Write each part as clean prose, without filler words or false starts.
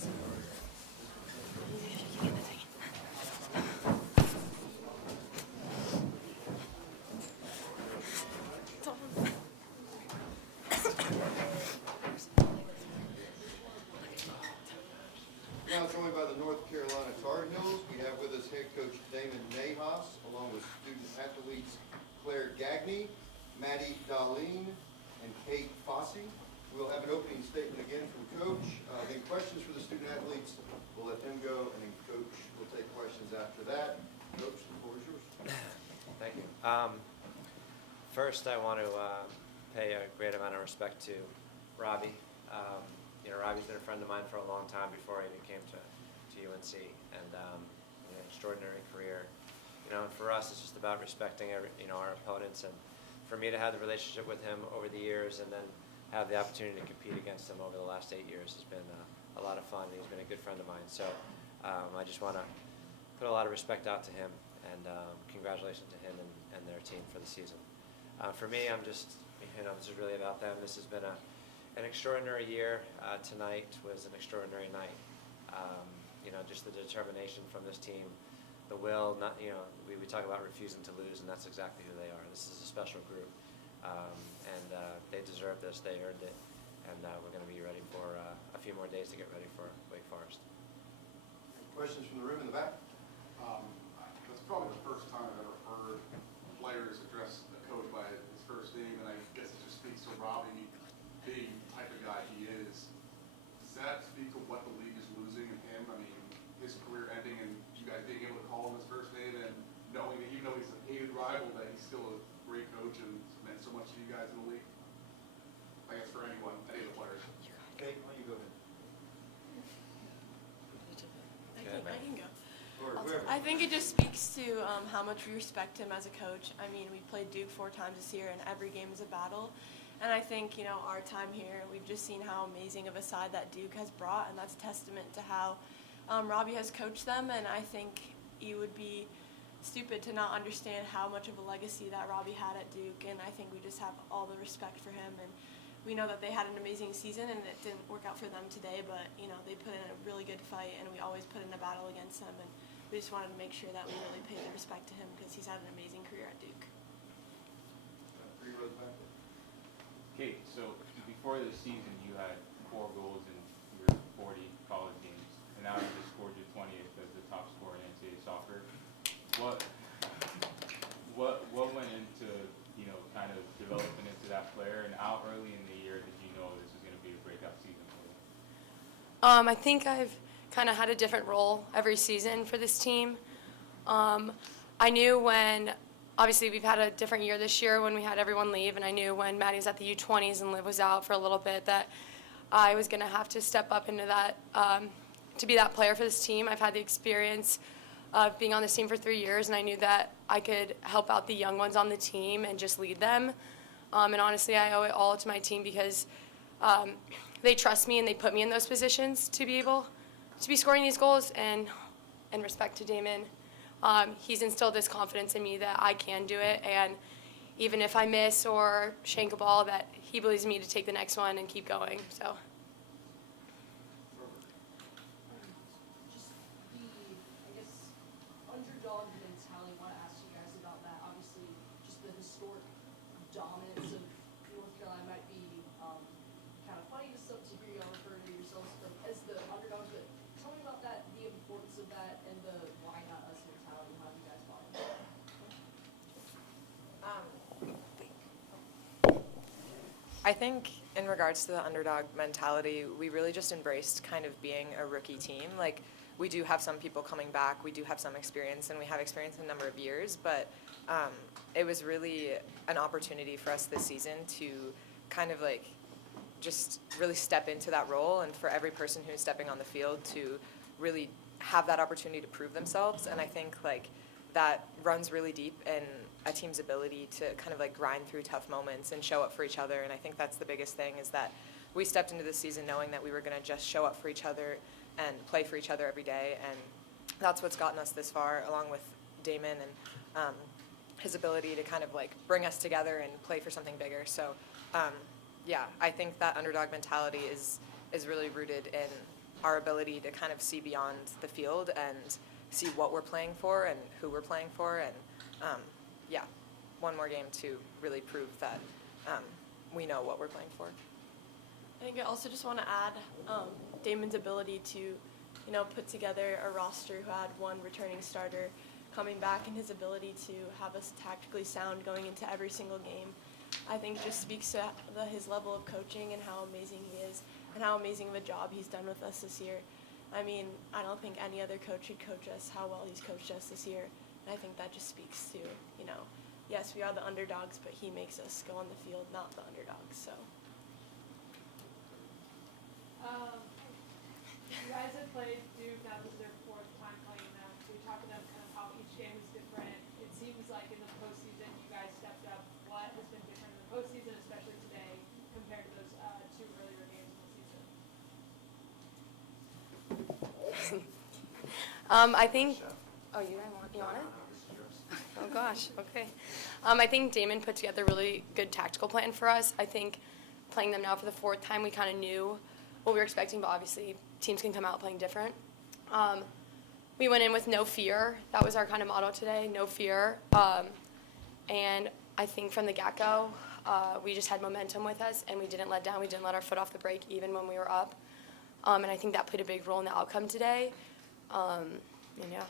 Now joined by the North Carolina Tar Heels, we have with us head coach Damon Nahas, along with student athletes Clare Gagne, Maddie, Dahlien, and Kate Faasse. We'll have an opening statement again from Coach. Then questions for the student athletes. We'll let them go, and then Coach will take questions after that. Coach, the floor is yours. Thank you. First, I want to pay a great amount of respect to Robbie. Robbie's been a friend of mine for a long time before I even came to UNC, and an extraordinary career. And for us, it's just about respecting our opponents, and for me to have the relationship with him over the years, and then have the opportunity to compete against him over the last 8 years has been a lot of fun. He's been a good friend of mine, so I just want to put a lot of respect out to him, and congratulations to him and their team for the season. For me, I'm just, this is really about them. This has been an extraordinary year. Tonight was an extraordinary night. Just the determination from this team, the will. We talk about refusing to lose, and that's exactly who they are. This is a special group, and they deserve this. They earned it, and we're going to be ready for a few more days to get ready for Wake Forest. Questions from the room in the back? That's probably the first time I've ever heard players address a coach by his first name, and I guess it just speaks to Robbie being the type of guy he is. Does that speak to what the league is losing in him? I mean, his career ending and you guys being able to call him his first name, and knowing that even though he's a hated rival, that he's still a great coach and meant so much to you guys in the league? I guess for anyone, any of the players. Kate, why don't you go ahead? I can go. Or whoever. I think it just speaks to how much we respect him as a coach. I mean, we played Duke 4 times this year, and every game is a battle. And I think, our time here, we've just seen how amazing of a side that Duke has brought, and that's a testament to how Robbie has coached them. And I think you would be stupid to not understand how much of a legacy that Robbie had at Duke. And I think we just have all the respect for him. And we know that they had an amazing season, and it didn't work out for them today. But, they put in a really good fight, and we always put in a battle against them. And we just wanted to make sure that we really paid the respect to him because he's had an amazing career at Duke. 3 rows back there. Kate, so before this season, you had 4 goals in your 40 college games, and now you just scored your 20th as the top scorer in NCAA soccer. What went into kind of developing into that player, and how early in the year did you know this was going to be a breakout season for you? I think I've kind of had a different role every season for this team. I knew when. Obviously, we've had a different year this year when we had everyone leave, and I knew when Maddie was at the U20s and Liv was out for a little bit that I was going to have to step up into that, to be that player for this team. I've had the experience of being on this team for 3 years, and I knew that I could help out the young ones on the team and just lead them. And honestly, I owe it all to my team because they trust me and they put me in those positions to be able to be scoring these goals. And in respect to Damon, he's instilled this confidence in me that I can do it, and even if I miss or shank a ball, that he believes in me to take the next one and keep going. So. Just the, underdog mentality. I want to ask you guys about that. Obviously, just the historic dominance of North Carolina might be kind of funny to some degree. Y'all refer to yourselves as the underdogs, but tell me about that, the importance of that, and the why not us mentality. How do you guys follow that? I think in regards to the underdog mentality, we really just embraced kind of being a rookie team. Like, we do have some people coming back, we do have some experience, and we have experience in a number of years, but it was really an opportunity for us this season to kind of like just really step into that role, and for every person who's stepping on the field to really have that opportunity to prove themselves. And I think like that runs really deep in a team's ability to kind of like grind through tough moments and show up for each other. And I think that's the biggest thing, is that we stepped into this season knowing that we were going to just show up for each other and play for each other every day. And that's what's gotten us this far, along with Damon and his ability to kind of like bring us together and play for something bigger. So yeah, I think that underdog mentality is really rooted in our ability to kind of see beyond the field and see what we're playing for and who we're playing for, and yeah, one more game to really prove that we know what we're playing for. I think I also just want to add Damon's ability to, put together a roster who had one returning starter coming back, and his ability to have us tactically sound going into every single game. I think just speaks to his level of coaching and how amazing he is and how amazing of a job he's done with us this year. I mean, I don't think any other coach should coach us how well he's coached us this year. And I think that just speaks to, yes, we are the underdogs, but he makes us go on the field, not the underdogs. So. You guys have played Duke, now this is their fourth time playing them. So you talked about kind of how each game is different. It seems like in the postseason you guys stepped up. What has been different in the postseason, especially today, compared to those two earlier games in the season? I think. Oh, you want it? Oh gosh. Okay. I think Damon put together a really good tactical plan for us. I think playing them now for the fourth time, we kind of knew what we were expecting, but obviously teams can come out playing different. We went in with no fear. That was our kind of motto today, no fear. And I think from the get-go, we just had momentum with us, and we didn't let down. We didn't let our foot off the brake even when we were up. And I think that played a big role in the outcome today. And yeah.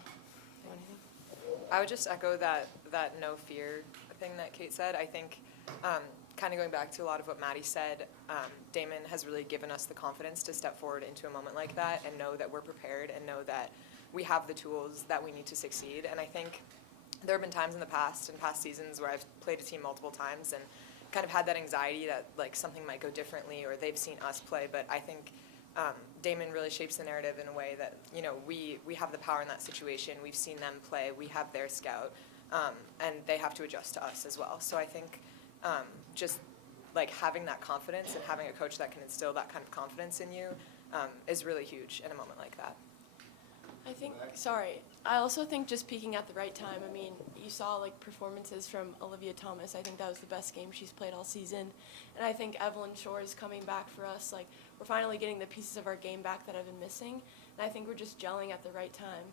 I would just echo that no fear thing that Kate said. I think kind of going back to a lot of what Maddie said, Damon has really given us the confidence to step forward into a moment like that and know that we're prepared and know that we have the tools that we need to succeed. And I think there have been times in past seasons where I've played a team multiple times and kind of had that anxiety that like something might go differently or they've seen us play. But I think Damon really shapes the narrative in a way that, we have the power in that situation. We've seen them play. We have their scout. And they have to adjust to us as well. So I think just like having that confidence and having a coach that can instill that kind of confidence in you is really huge in a moment like that. I also think just peaking at the right time. I mean, you saw like performances from Olivia Thomas. I think that was the best game she's played all season. And I think Evelyn Shore is coming back for us. Like, we're finally getting the pieces of our game back that have been missing. And I think we're just gelling at the right time.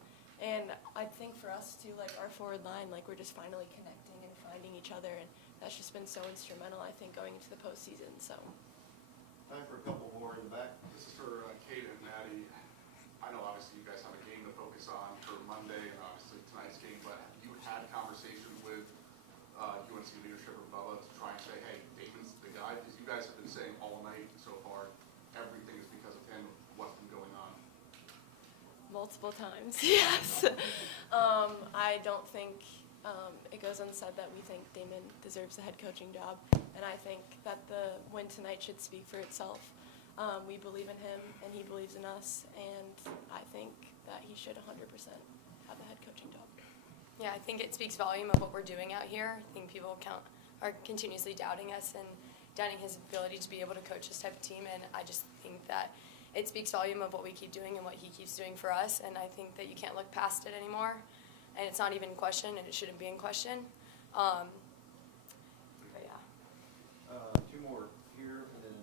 And I think for us too, like our forward line, like we're just finally connecting and finding each other, and that's just been so instrumental, I think, going into the postseason. So. Time for a couple more in the back. This is for Kate and Maddie. I know obviously you guys have a game to focus on for Monday and obviously tonight's game, but have you had conversations with UNC leadership or Bubba to try and say, hey, Damon's the guy? Because you guys have been saying all night so far, everything is because of him, what's been going on. Multiple times, yes. I don't think it goes unsaid that we think Damon deserves the head coaching job, and I think that the win tonight should speak for itself. We believe in him, and he believes in us, and I think that he should 100% have the head coaching job. Yeah, I think it speaks volume of what we're doing out here. I think people are continuously doubting us and doubting his ability to be able to coach this type of team, and I just think that it speaks volume of what we keep doing and what he keeps doing for us, and I think that you can't look past it anymore, and it's not even in question, and it shouldn't be in question. But yeah. Two more here, and then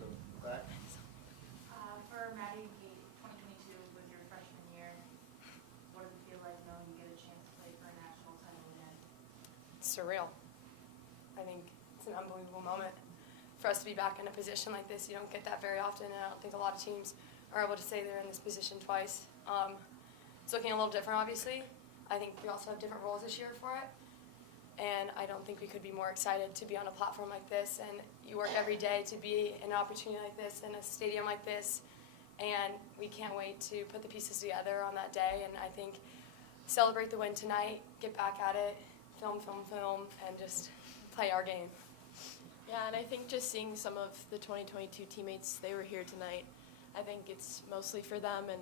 so back. For Maddie and Kate, 2022 was your freshman year. What does it feel like knowing you get a chance to play for a national title again? It's surreal. I think it's an unbelievable moment. For us to be back in a position like this, you don't get that very often, and I don't think a lot of teams are able to say they're in this position twice. It's looking a little different, obviously. I think we also have different roles this year for it, and I don't think we could be more excited to be on a platform like this, and you work every day to be in an opportunity like this, in a stadium like this, and we can't wait to put the pieces together on that day, and I think celebrate the win tonight, get back at it, film, and just play our game. Yeah, and I think just seeing some of the 2022 teammates, they were here tonight. I think it's mostly for them and,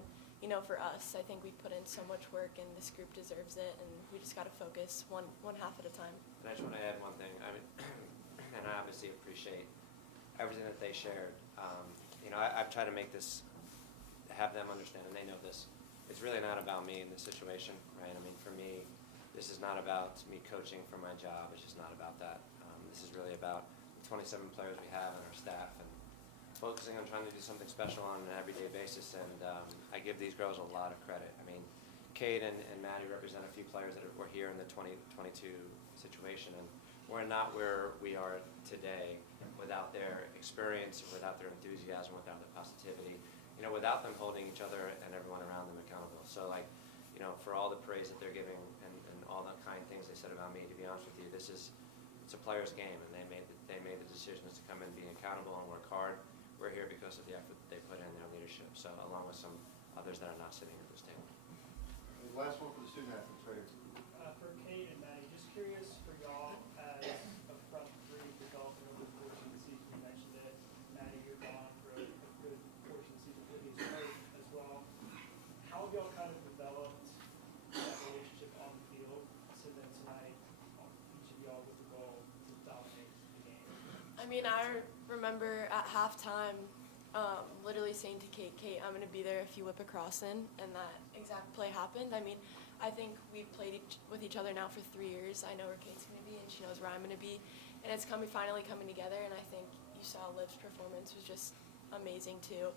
for us. I think we put in so much work and this group deserves it, and we just got to focus one half at a time. And I just want to add one thing. I mean, and I obviously appreciate everything that they shared. I've tried to make this, have them understand, and they know this. It's really not about me in this situation, right? I mean, for me, this is not about me coaching for my job. It's just not about that. This is really about 27 players we have on our staff, and focusing on trying to do something special on an everyday basis, and I give these girls a lot of credit. I mean, Kate and Maddie represent a few players that were here in the 2022 situation, and we're not where we are today without their experience, without their enthusiasm, without their positivity, you know, without them holding each other and everyone around them accountable. So, like, you know, for all the praise that they're giving and all the kind things they said about me, to be honest with you, it's a player's game, and they made the decisions to come and be accountable and work hard. We're here because of the effort that they put in their leadership. So, along with some others that are not sitting at this table. Last one for the student athletes, right here. For Kate and Maddie, just curious for y'all as a front three for Dahlien over the course of the season. You mentioned that Maddie, you're gone for a good portion of the season. Whitney's hurt as well. How have y'all kind of developed that relationship on the field so that tonight each of y'all with the goal to dominate the game? I mean, I remember at halftime literally saying to Kate, I'm going to be there if you whip a cross in, and that exact play happened. I mean, I think we've played with each other now for 3 years. I know where Kate's going to be, and she knows where I'm going to be, and it's finally coming together, and I think you saw Liv's performance was just amazing too,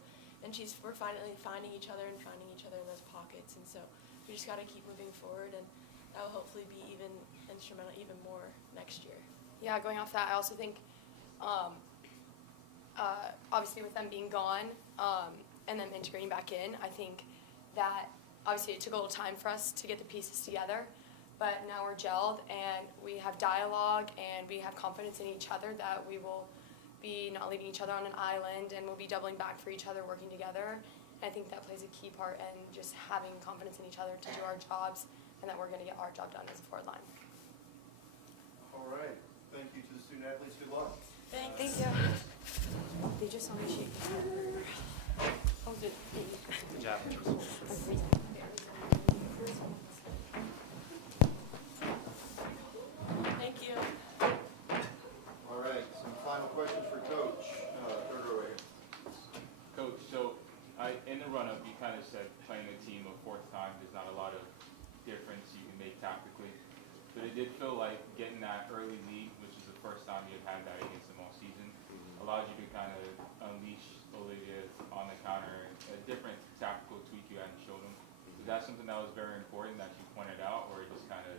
and we're finally finding each other in those pockets, and so we just got to keep moving forward, and that will hopefully be even instrumental even more next year. Yeah, going off that, I also think obviously with them being gone and them integrating back in, I think that obviously it took a little time for us to get the pieces together, but now we're gelled and we have dialogue and we have confidence in each other that we will be not leaving each other on an island, and we'll be doubling back for each other, working together. And I think that plays a key part in just having confidence in each other to do our jobs, and that we're going to get our job done as a forward line. All right. Thank you to the student athletes. Good luck. Thanks. Thank you. They just saw me shake. Oh, good. Good job. Thank you. All right. Some final questions for Coach. Third row right here. Coach, so in the run-up, you kind of said playing a team a fourth time, there's not a lot of difference you can make tactically. But it did feel like getting that early lead, which is the first time you've had that against them all season, allowed you to kind of unleash Olivia on the counter, a different tactical tweak you hadn't showed them. Is that something that was very important that you pointed out, or it just kind of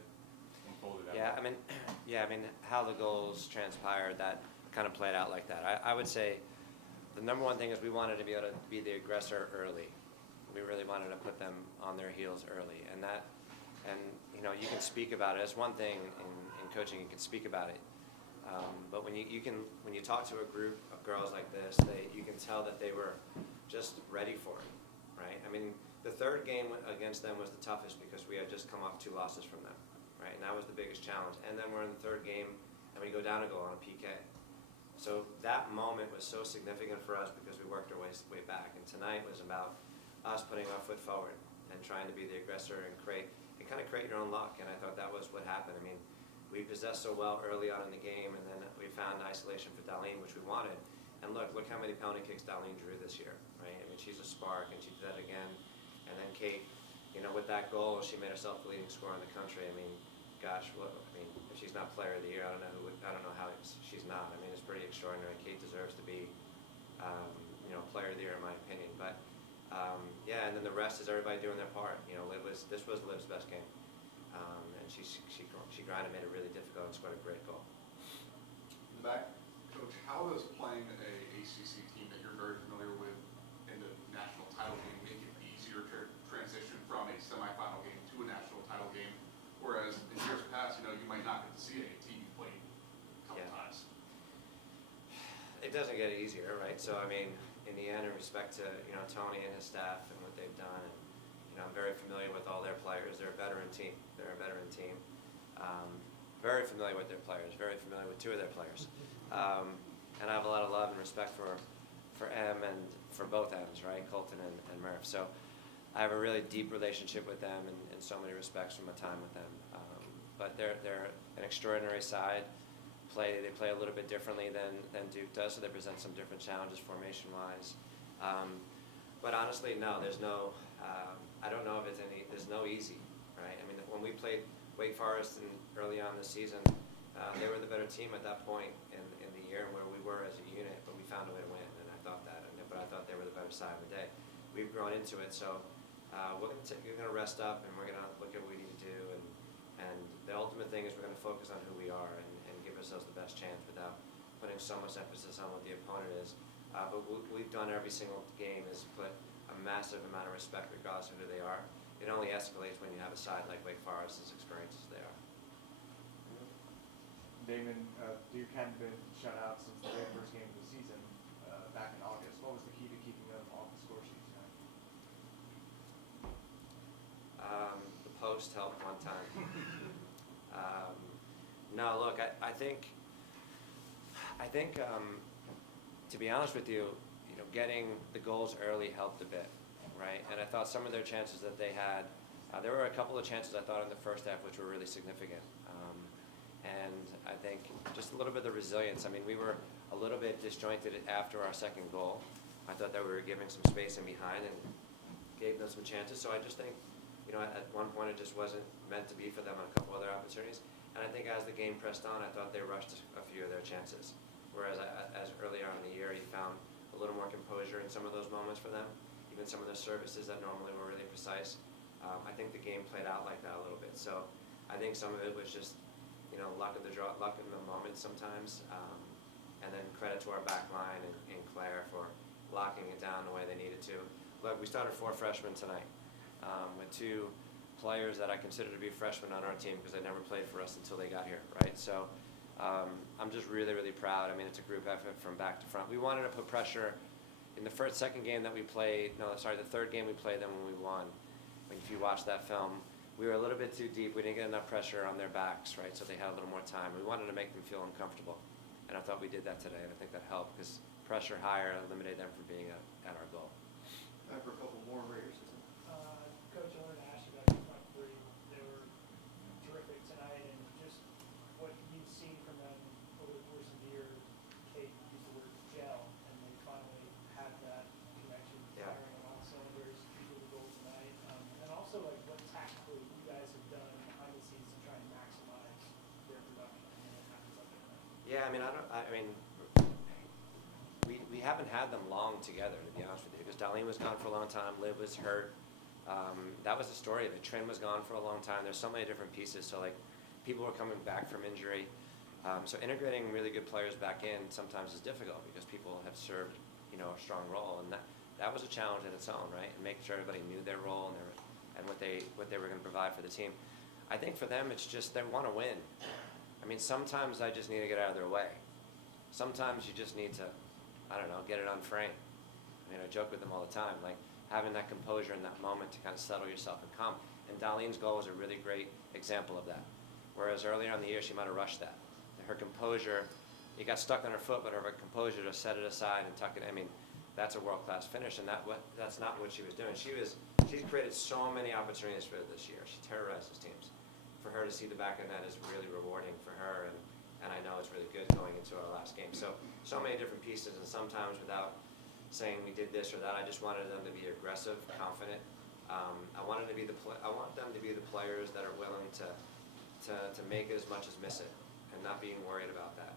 unfolded that way? I mean, how the goals transpired, that kind of played out like that. I would say the number one thing is we wanted to be able to be the aggressor early. We really wanted to put them on their heels early, and you know, you can speak about it. It's one thing in coaching, you can speak about it, but when you talk to a group of girls like this, you can tell that they were just ready for it, right? I mean, the third game against them was the toughest because we had just come off 2 losses from them, right? And that was the biggest challenge. And then we're in the third game, and we go down a goal on a PK. So that moment was so significant for us because we worked our way back. And tonight was about us putting our foot forward and trying to be the aggressor and kind of create your own luck. And I thought that was what happened. I mean, we possessed so well early on in the game, and then we found isolation for Dahlien, which we wanted. And look how many penalty kicks Dahlien drew this year, right? I mean, she's a spark, and she did that again. And then Kate, you know, with that goal, she made herself the leading scorer in the country. I mean, gosh, if she's not Player of the Year, I don't know how she's not. I mean, it's pretty extraordinary. Kate deserves to be, you know, Player of the Year in my opinion. But yeah, and then the rest is everybody doing their part. You know, this was Liv's best game, and she grinded, made it really difficult, and scored a great goal. In the back. Coach, how does playing a ACC team that you're very familiar with in the national title game make it easier to transition from a semifinal game to a national title game? Whereas in years past, you know, you might not get to see a team you played a couple times. It doesn't get easier, right? So I mean, in the end, in respect to, you know, Tony and his staff and what they've done, and, you know, I'm very familiar with all their players. They're a veteran team. Very familiar with their players. Very familiar with 2 of their players. And I have a lot of love and respect for Em and for both Ems, right? Colton and Murph. So I have a really deep relationship with them in so many respects from my time with them. But they're an extraordinary side. They play a little bit differently than Duke does, so they present some different challenges formation-wise. But honestly, no, there's no. I don't know if there's no easy, right? I mean, when we played Wake Forest early on this season, they were the better team at that point in the year, where we were as a unit, but we found a way to win, and I thought that side of the day. We've grown into it, so we're going to rest up, and we're going to look at what we need to do, and the ultimate thing is we're going to focus on who we are and give ourselves the best chance without putting so much emphasis on what the opponent is. But what we've done every single game is put a massive amount of respect regardless of who they are. It only escalates when you have a side like Wake Forest as experienced as they are. Damon, Duke hadn't been shut out since the very first game of the season back in August. What was the key to keeping them off the score sheet tonight? The post helped one time. No, look, I think to be honest with you, getting the goals early helped a bit, right? And I thought some of their chances that they had, there were a couple of chances I thought in the first half which were really significant. And I think just a little bit of the resilience. I mean, we were a little bit disjointed after our second goal. I thought that we were giving some space in behind and gave them some chances. So I just think, at one point it just wasn't meant to be for them on a couple other opportunities. And I think as the game pressed on, I thought they rushed a few of their chances. Whereas as earlier on in the year, you found a little more composure in some of those moments for them. Even some of the services that normally were really precise. I think the game played out like that a little bit. So I think some of it was just luck of the draw, luck in the moment sometimes, and then credit to our back line and Clare for locking it down the way they needed to. Look, we started 4 freshmen tonight with 2 players that I consider to be freshmen on our team because they never played for us until they got here, right? So I'm just really, really proud. I mean, it's a group effort from back to front. We wanted to put pressure in the second game that we played, the third game we played them when we won. If you watch that film, we were a little bit too deep. We didn't get enough pressure on their backs, right? So they had a little more time. We wanted to make them feel uncomfortable, and I thought we did that today, and I think that helped because pressure higher eliminated them from being at our goal. Time for a couple more Raiders. Coach, I wanted to ask you about your front three. They were terrific tonight, and just what you've seen from them over the course of the year. Kate used the word gel, and they finally had that connection, firing on all cylinders, equal the goal tonight. And also, what tactically you guys have done behind the scenes to try and maximize their production and it happens up there. Yeah, we haven't had them long together, to be honest with you, because Dahlien was gone for a long time, Liv was hurt. That was the story of it. Trin was gone for a long time. There's so many different pieces. So people were coming back from injury. So integrating really good players back in sometimes is difficult because people have served, a strong role, and that was a challenge in its own, right? And making sure everybody knew their role and what they were going to provide for the team. I think for them, it's just they want to win. I mean, sometimes I just need to get out of their way. Sometimes you just need to, get it on frame. I joke with them all the time, having that composure in that moment to kind of settle yourself and calm. And Dahlien's goal was a really great example of that. Whereas earlier in the year, she might have rushed that. Her composure, it got stuck on her foot, but her composure to set it aside and tuck it. That's a world-class finish, and that's not what she was doing. She's created so many opportunities for this year. She terrorizes teams. For her to see the back of that is really rewarding for her, and I know it's really good going into our last game. So many different pieces, and sometimes without saying we did this or that, I just wanted them to be aggressive, confident. I want them to be the players that are willing to make it as much as miss it, and not being worried about that,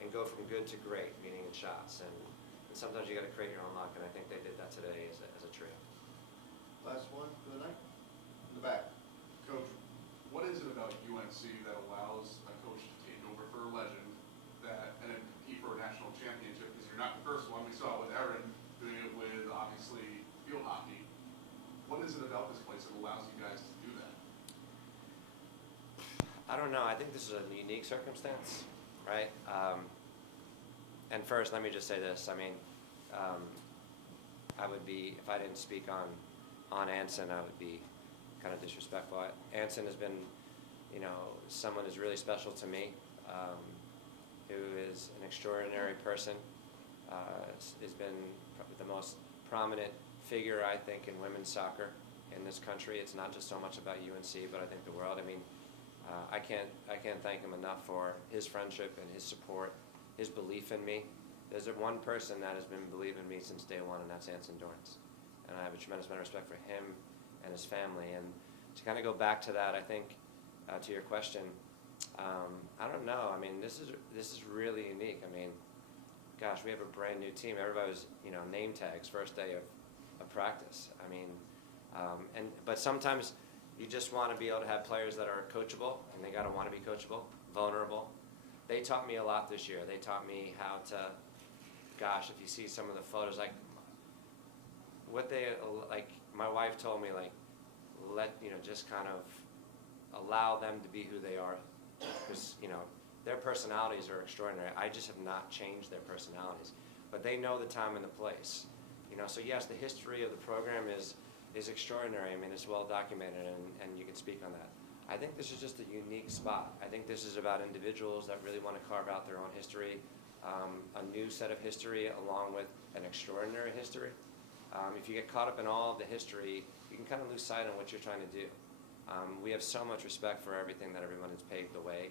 and go from good to great, meaning in shots. And sometimes you got to create your own luck, and I think they did that today as a trio. Last one for the night. In the back. Coach, what is it about UNC that allows a coach to take over for a legend and then compete for a national championship? Because you're not the first one. We saw it with Erin doing it with, obviously, field hockey. What is it about this place that allows you guys to do that? I don't know. I think this is a unique circumstance, right? And first, let me just say this. I would be, if I didn't speak on Anson, I would be kind of disrespectful. Anson has been, someone who's really special to me, who is an extraordinary person, has been the most prominent figure, I think, in women's soccer in this country. It's not just so much about UNC, but I think the world. I can't thank him enough for his friendship and his support, his belief in me. There's one person that has been believing in me since day one, and that's Anson Dorrance. And I have a tremendous amount of respect for him and his family. And to kind of go back to that, I think, to your question, I don't know. This is really unique. gosh, we have a brand new team. Everybody was, name tags first day of practice. I mean, but sometimes you just want to be able to have players that are coachable, and they got to want to be coachable, vulnerable. They taught me a lot this year. They taught me how to, gosh, if you see some of the photos, like my wife told me, just kind of allow them to be who they are, because, their personalities are extraordinary. I just have not changed their personalities, but they know the time and the place. So yes, the history of the program is extraordinary. I mean, it's well documented, and you can speak on that. I think this is just a unique spot. I think this is about individuals that really want to carve out their own history, a new set of history along with an extraordinary history. If you get caught up in all of the history, you can kind of lose sight on what you're trying to do. We have so much respect for everything that everyone has paved the way.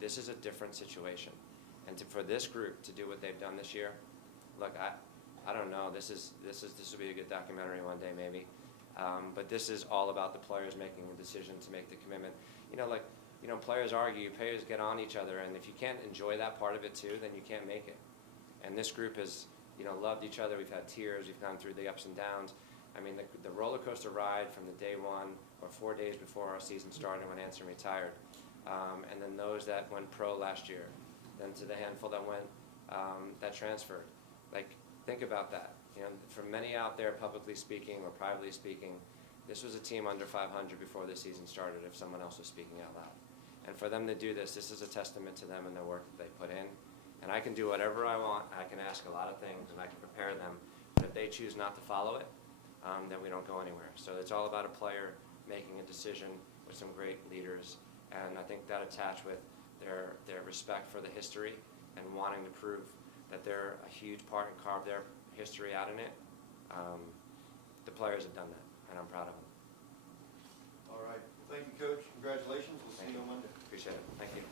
This is a different situation. And for this group to do what they've done this year, look, I don't know. This will be a good documentary one day, maybe. But this is all about the players making a decision to make the commitment. Players argue, players get on each other, and if you can't enjoy that part of it too, then you can't make it. And this group has, loved each other. We've had tears. We've gone through the ups and downs. I mean, the roller coaster ride from the day one or 4 days before our season started when Anson retired, and then those that went pro last year, then to the handful that went that transferred. Think about that. For many out there, publicly speaking or privately speaking, this was a team under 500 before the season started if someone else was speaking out loud. And for them to do this is a testament to them and the work that they put in. And I can do whatever I want. I can ask a lot of things, and I can prepare them. But if they choose not to follow it, then we don't go anywhere. So it's all about a player making a decision with some great leaders. And I think that attached with their respect for the history and wanting to prove that they're a huge part and carve their history out in it, the players have done that, and I'm proud of them. All right. Thank you, Coach. Congratulations. We'll see you on Monday. Appreciate it. Thank you.